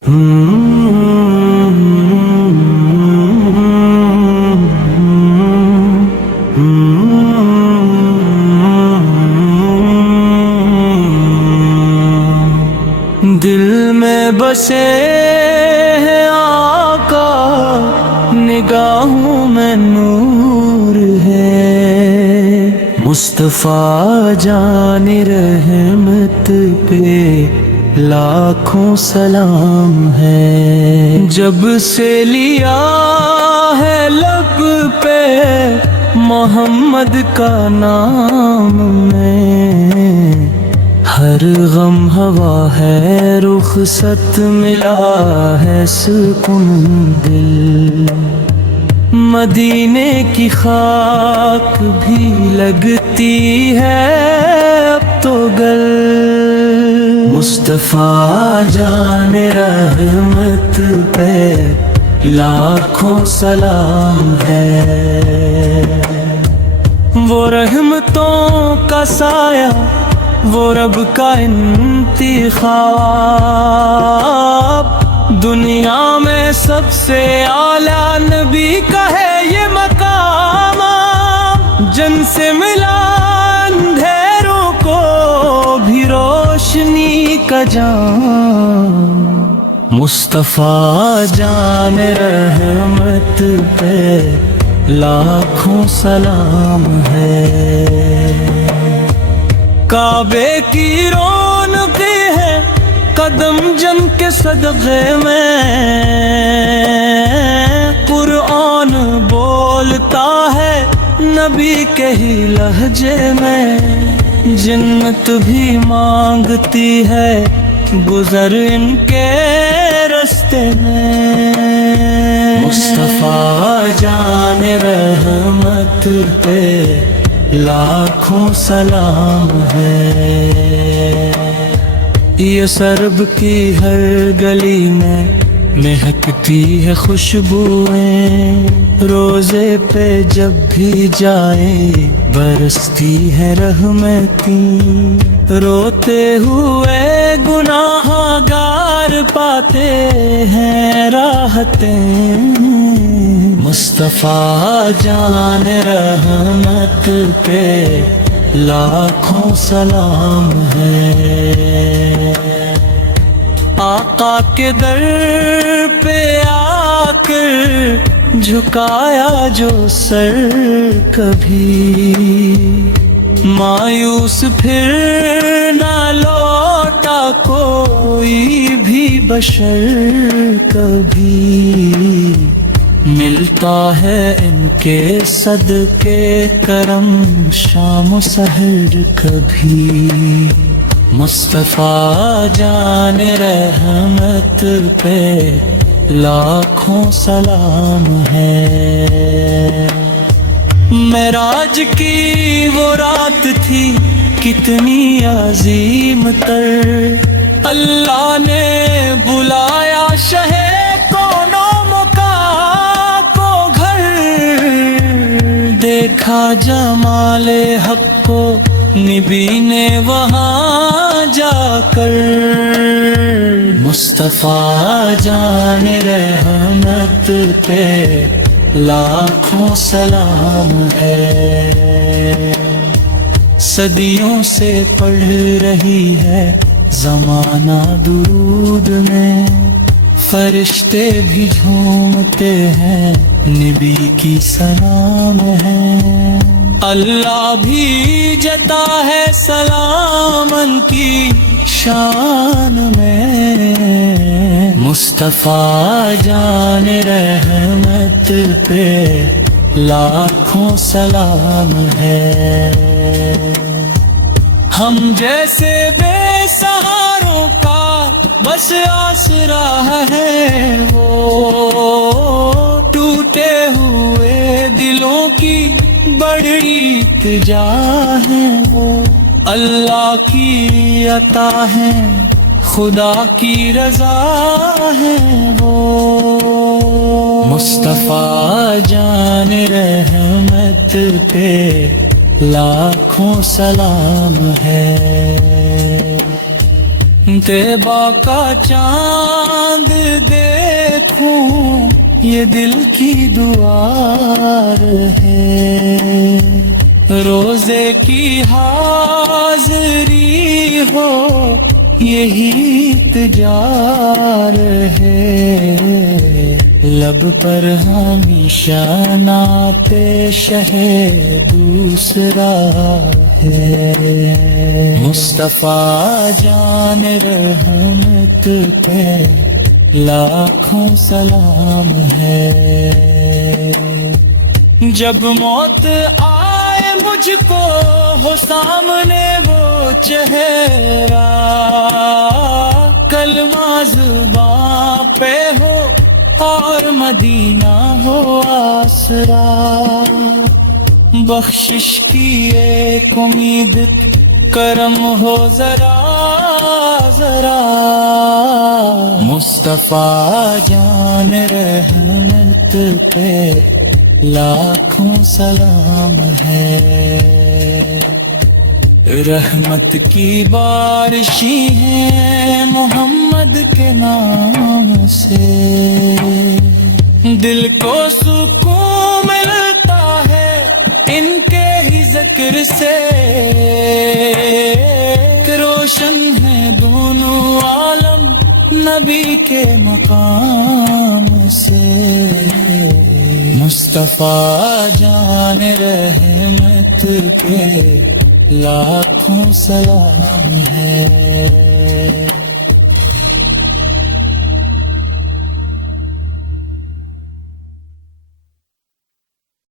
دل میں بسے ہیں آقا، نگاہوں میں نور ہے، مصطفیٰ جان رحمت پہ لاکھوں سلام ہے۔ جب سے لیا ہے لب پہ محمد کا نام میں، ہر غم ہوا ہے رخصت، ملا ہے سکون دل، مدینے کی خاک بھی لگتی ہے اب تو گل۔ مصطفیٰ جان رحمت پہ لاکھوں سلام ہے، وہ رحمتوں کا سایہ، وہ رب کا انتخاب، دنیا میں سب سے اعلیٰ نبی کا ہے یہ مقام، جن سے ملا اندھیروں کو بھی روشنی کا جام۔ مصطفیٰ جان رحمت پہ لاکھوں سلام ہے، کعبے کی رونق ہے قدم جن کے صدقے میں، قرآن بولتا ہے نبی کے ہی لہجے میں، جنت بھی مانگتی ہے گزر ان کے راستے میں۔ مصطفیٰ جان رحمت پہ لاکھوں سلام ہے، یہ سرب کی ہر گلی میں مہکتی ہے خوشبوئیں، روزے پہ جب بھی جائے برستی ہے رحمتیں، روتے ہوئے گناہ گار پاتے ہیں راحتیں۔ مصطفیٰ جان رحمت پہ لاکھوں سلام ہے، آقا کے در پہ آ کر جھکایا جو سر کبھی، مایوس پھر نہ لوٹا کوئی بھی بشر کبھی، ملتا ہے ان کے صدقے کرم شام و سحر کبھی۔ مصطفیٰ جان رحمت پہ لاکھوں سلام ہے، معراج کی وہ رات تھی کتنی عظیم تر، اللہ نے بلایا شہر دیکھا جمال حق کو نبی نے وہاں جا کر۔ مصطفیٰ جان رحمت پہ لاکھوں سلام ہے، صدیوں سے پڑھ رہی ہے زمانہ درود میں، فرشتے بھی جھومتے ہیں نبی کی سلام ہے، اللہ بھی جتا ہے سلام ان کی شان میں۔ مصطفیٰ جان رحمت پہ لاکھوں سلام ہے، ہم جیسے بے سہاروں کا بس آسرا ہے وہ، ٹوٹے ہوئے دلوں کی بڑی التجا ہے وہ، اللہ کی عطا ہے خدا کی رضا ہے وہ۔ مصطفیٰ جان رحمت پہ لاکھوں سلام ہے، طیبہ کا چاند یہ دل کی دعا ہے، روزے کی حاضری ہو یہی تجار ہے، لب پر ہمیشہ نعت شہ دوسرا ہے، مصطفیٰ جان رحمت پہ لاکھوں سلام ہے۔ جب موت آئے مجھ کو ہو سامنے وہ چہرہ، کلمہ زباں پہ ہو اور مدینہ ہو آسرا، بخشش کی ایک امید کرم ہو ذرا ذرا، مصطفیٰ جان رحمت پہ لاکھوں سلام ہے۔ رحمت کی بارشی ہے محمد کے نام سے، دل کو سکون ملتا ہے ان کے ہی ذکر سے، کہ روشن ہے دونوں عالم نبی کے مقام سے، مصطفیٰ جان رحمت پہ لاکھوں سلام ہے۔